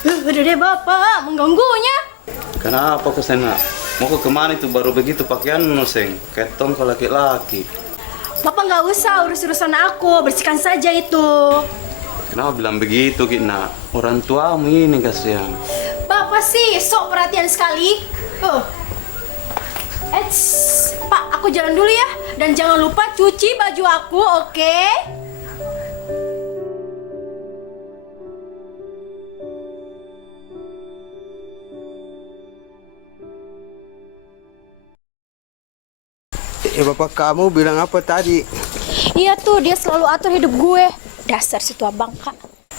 Udah deh bapak, mengganggunya. Kenapa kau Sena? Mau ke kemana itu baru begitu pakaian Seng? Ketong kau laki-laki. Bapak nggak usah urus-urusan aku, bersihkan saja itu. Kenapa bilang begitu Kina? Orang tuamu ini kasihan. Bapak sih sok perhatian sekali. Pak, aku jalan dulu ya. Dan jangan lupa cuci baju aku, oke? Bapak kamu bilang apa tadi? Iya tuh, dia selalu atur hidup gue. Dasar si tua bangka.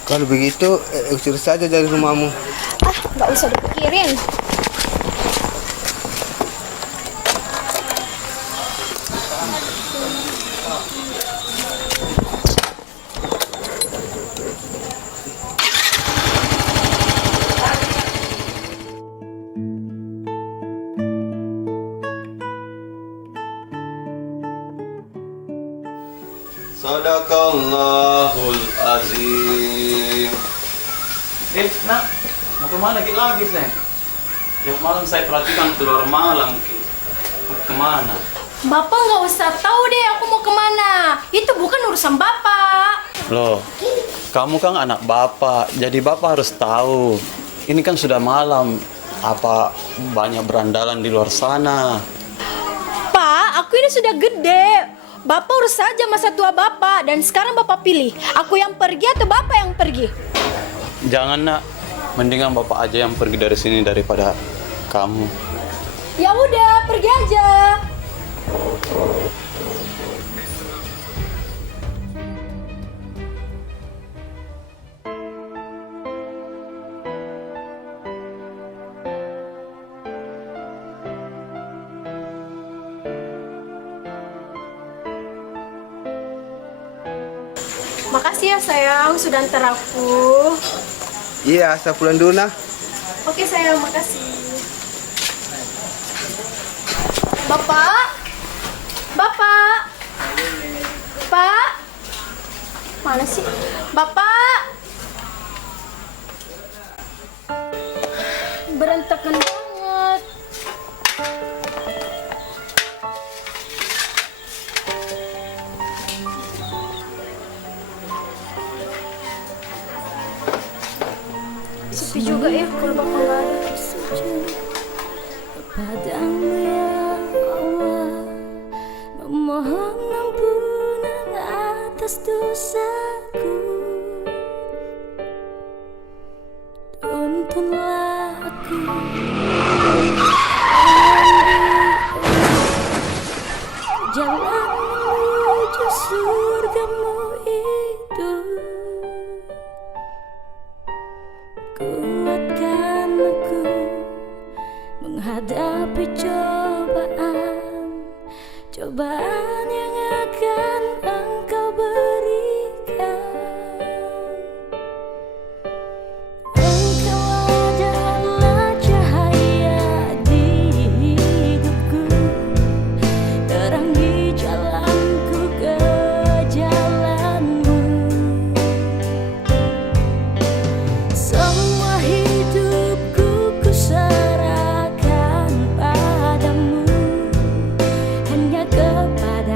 Kalau begitu, usir saja dari rumahmu. Ah, nggak usah dipikirin. Sadaqallahul azim. Nak, mau kemana kita lagi, Seng? Tiap malam saya perhatikan keluar malam, mau kemana? Bapak nggak usah tahu deh aku mau kemana. Itu bukan urusan bapak. Loh, kamu kan anak bapak, jadi bapak harus tahu. Ini kan sudah malam, apa banyak berandalan di luar sana. Pak, aku ini sudah gede. Bapak urus saja masa tua bapak. Dan sekarang bapak pilih, aku yang pergi atau bapak yang pergi? Jangan nak, mendingan bapak aja yang pergi dari sini daripada kamu. Ya udah, pergi aja. Makasih ya sayang, sudah antar aku. Iya, saya pulang dulu nah. Oke sayang, makasih. Bapak? Bapak? Pak? Mana sih? Bapak? Berantakan banget. Sepi juga ya kalau bapak nggak ada. Padamu ya Allah, memohon ampunan atas dosaku. Tuntunlah aku jalan menuju surgamu itu. Kuatkan aku menghadapi cobaan yang akan Engkau berikan. Engkau adalah cahaya di hidupku, terangi jalanku ke jalanmu. Semua hidupku ku serahkan padamu, hanya kepada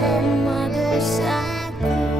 semua dosaku.